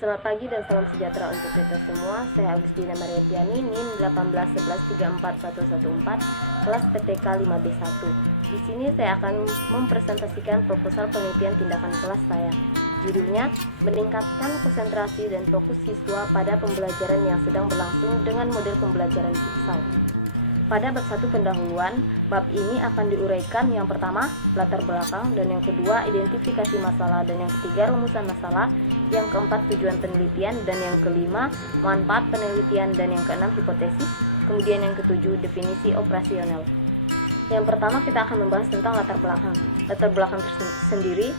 Selamat pagi dan salam sejahtera untuk kita semua. Saya Agustina Maria Piani, NIM 181134114, kelas PTK 5B1. Di sini saya akan mempresentasikan proposal penelitian tindakan kelas saya. Judulnya, meningkatkan konsentrasi dan fokus siswa pada pembelajaran yang sedang berlangsung dengan model pembelajaran jigsaw. Pada bab 1 pendahuluan, bab ini akan diuraikan yang pertama, latar belakang, dan yang kedua, identifikasi masalah, dan yang ketiga, rumusan masalah, yang keempat, tujuan penelitian, dan yang kelima, manfaat penelitian, dan yang keenam, hipotesis, kemudian yang ketujuh, definisi operasional. Yang pertama kita akan membahas tentang latar belakang. Latar belakang sendiri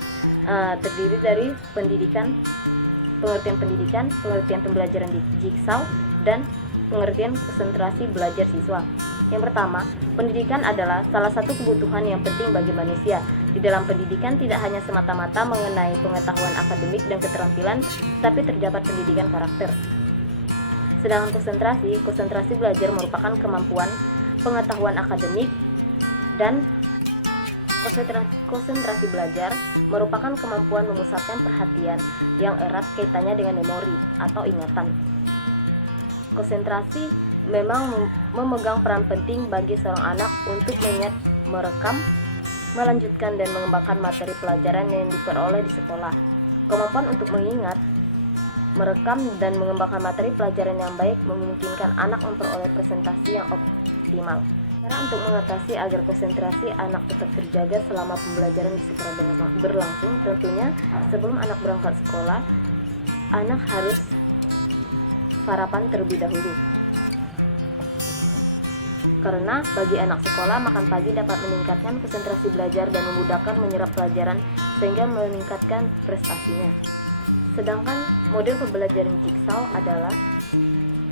terdiri dari pengertian pendidikan, pengertian pembelajaran di jigsaw, dan pengertian konsentrasi belajar siswa. Yang pertama, pendidikan adalah salah satu kebutuhan yang penting bagi manusia. Di dalam pendidikan tidak hanya semata-mata mengenai pengetahuan akademik dan keterampilan, tapi terdapat pendidikan karakter. Sedangkan konsentrasi belajar merupakan kemampuan pengetahuan akademik, dan konsentrasi belajar merupakan kemampuan memusatkan perhatian yang erat kaitannya dengan memori atau ingatan. Konsentrasi memang memegang peran penting bagi seorang anak untuk mengingat, merekam, melanjutkan, dan mengembangkan materi pelajaran yang diperoleh di sekolah. Kemampuan untuk mengingat, merekam, dan mengembangkan materi pelajaran yang baik memungkinkan anak memperoleh presentasi yang optimal. Cara untuk mengatasi agar konsentrasi anak tetap terjaga selama pembelajaran di sekolah berlangsung, tentunya sebelum anak berangkat sekolah, anak harus sarapan terlebih dahulu. Karena bagi anak sekolah, makan pagi dapat meningkatkan konsentrasi belajar dan memudahkan menyerap pelajaran sehingga meningkatkan prestasinya. Sedangkan model pembelajaran jigsaw adalah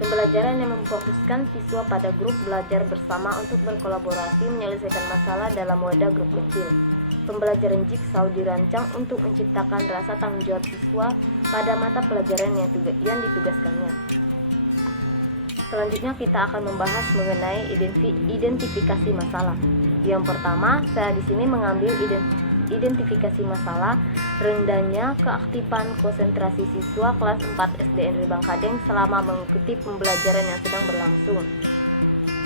pembelajaran yang memfokuskan siswa pada grup belajar bersama untuk berkolaborasi menyelesaikan masalah dalam wadah grup kecil. Pembelajaran jigsaw dirancang untuk menciptakan rasa tanggung jawab siswa pada mata pelajaran yang ditugaskannya. Selanjutnya kita akan membahas mengenai identifikasi masalah. Yang pertama, saya di sini mengambil identifikasi masalah rendahnya keaktifan konsentrasi siswa kelas 4 SDN Ribangkadeng selama mengikuti pembelajaran yang sedang berlangsung.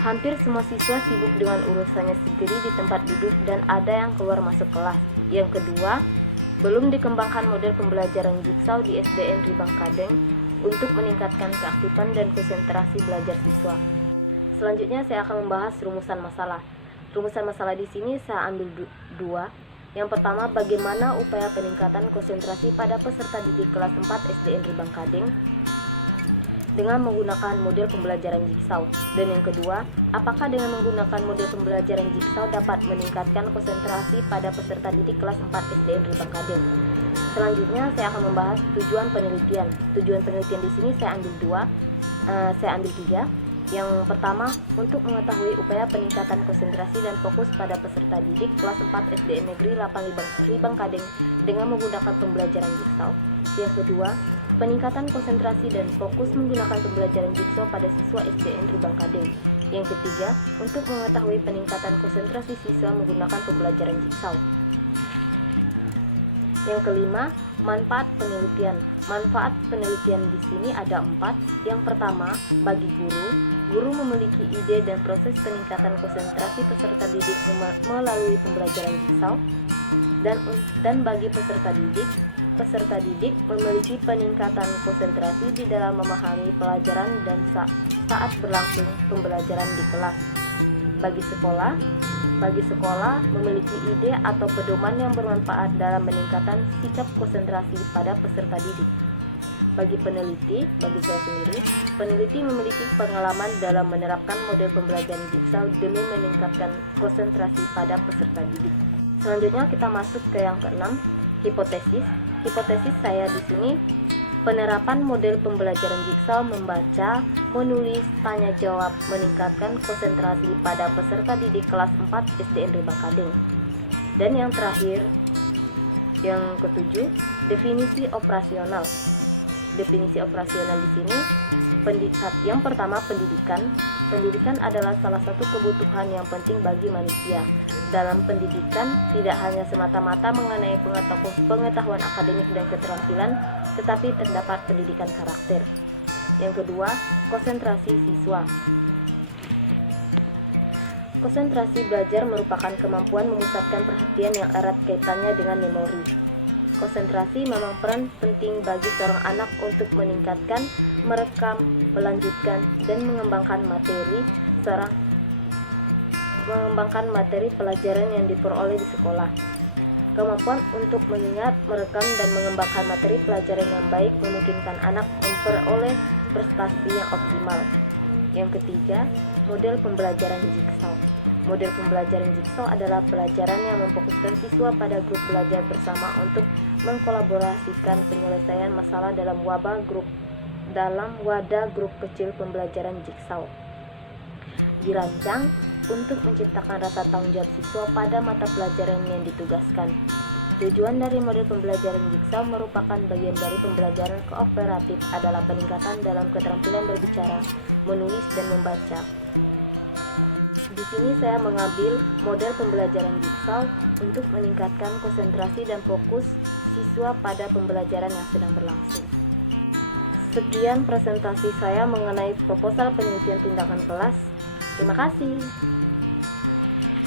Hampir semua siswa sibuk dengan urusannya sendiri di tempat duduk dan ada yang keluar masuk kelas. Yang kedua, belum dikembangkan model pembelajaran jigsaw di SDN Ribangkadeng untuk meningkatkan keaktifan dan konsentrasi belajar siswa. Selanjutnya saya akan membahas rumusan masalah. Rumusan masalah di sini saya ambil dua. Yang pertama, bagaimana upaya peningkatan konsentrasi pada peserta didik kelas 4 SDN Ribangkadeng dengan menggunakan model pembelajaran jigsaw. Dan yang kedua, apakah dengan menggunakan model pembelajaran jigsaw dapat meningkatkan konsentrasi pada peserta didik kelas 4 SDN Ribangkadeng. Selanjutnya saya akan membahas tujuan penelitian. Tujuan penelitian di sini saya ambil tiga. Yang pertama, untuk mengetahui upaya peningkatan konsentrasi dan fokus pada peserta didik kelas 4 SDN Negeri 8 Ribangkadeng dengan menggunakan pembelajaran jigsaw. Yang kedua, peningkatan konsentrasi dan fokus menggunakan pembelajaran jigsaw pada siswa SDN Ribangkadeng. Yang ketiga, untuk mengetahui peningkatan konsentrasi siswa menggunakan pembelajaran jigsaw. Yang kelima, manfaat penelitian. Manfaat penelitian di sini ada 4. Yang pertama, bagi guru memiliki ide dan proses peningkatan konsentrasi peserta didik melalui pembelajaran jigsaw. Dan bagi peserta didik memiliki peningkatan konsentrasi di dalam memahami pelajaran dan saat berlangsung pembelajaran di kelas. Bagi sekolah memiliki ide atau pedoman yang bermanfaat dalam meningkatkan sikap konsentrasi pada peserta didik. Bagi saya sendiri, peneliti memiliki pengalaman dalam menerapkan model pembelajaran jigsaw demi meningkatkan konsentrasi pada peserta didik. Selanjutnya kita masuk ke yang keenam, hipotesis. Hipotesis saya di sini, penerapan model pembelajaran jigsaw membaca, menulis, tanya jawab, meningkatkan konsentrasi pada peserta didik kelas 4 SDN Ribangkadeng. Dan yang terakhir, yang ketujuh, definisi operasional. Definisi operasional di sini, yang pertama pendidikan. Pendidikan adalah salah satu kebutuhan yang penting bagi manusia. Dalam pendidikan tidak hanya semata-mata mengenai pengetahuan akademik dan keterampilan, tetapi terdapat pendidikan karakter. Yang kedua, konsentrasi siswa. Konsentrasi belajar merupakan kemampuan memusatkan perhatian yang erat kaitannya dengan memori. Konsentrasi memang peran penting bagi seorang anak untuk meningkatkan, merekam, melanjutkan, dan mengembangkan materi pelajaran yang diperoleh di sekolah. Kemampuan untuk mengingat, merekam, dan mengembangkan materi pelajaran yang baik memungkinkan anak memperoleh prestasi yang optimal. Yang ketiga, model pembelajaran jigsaw. Model pembelajaran jigsaw adalah pelajaran yang memfokuskan siswa pada grup belajar bersama untuk mengkolaborasikan penyelesaian masalah dalam wadah grup kecil pembelajaran jigsaw. Dirancang untuk menciptakan rasa tanggung jawab siswa pada mata pelajaran yang ditugaskan. Tujuan dari model pembelajaran jigsaw merupakan bagian dari pembelajaran kooperatif adalah peningkatan dalam keterampilan berbicara, menulis, dan membaca. Di sini saya mengambil model pembelajaran jigsaw untuk meningkatkan konsentrasi dan fokus siswa pada pembelajaran yang sedang berlangsung. Sekian presentasi saya mengenai proposal penelitian tindakan kelas. Terima kasih.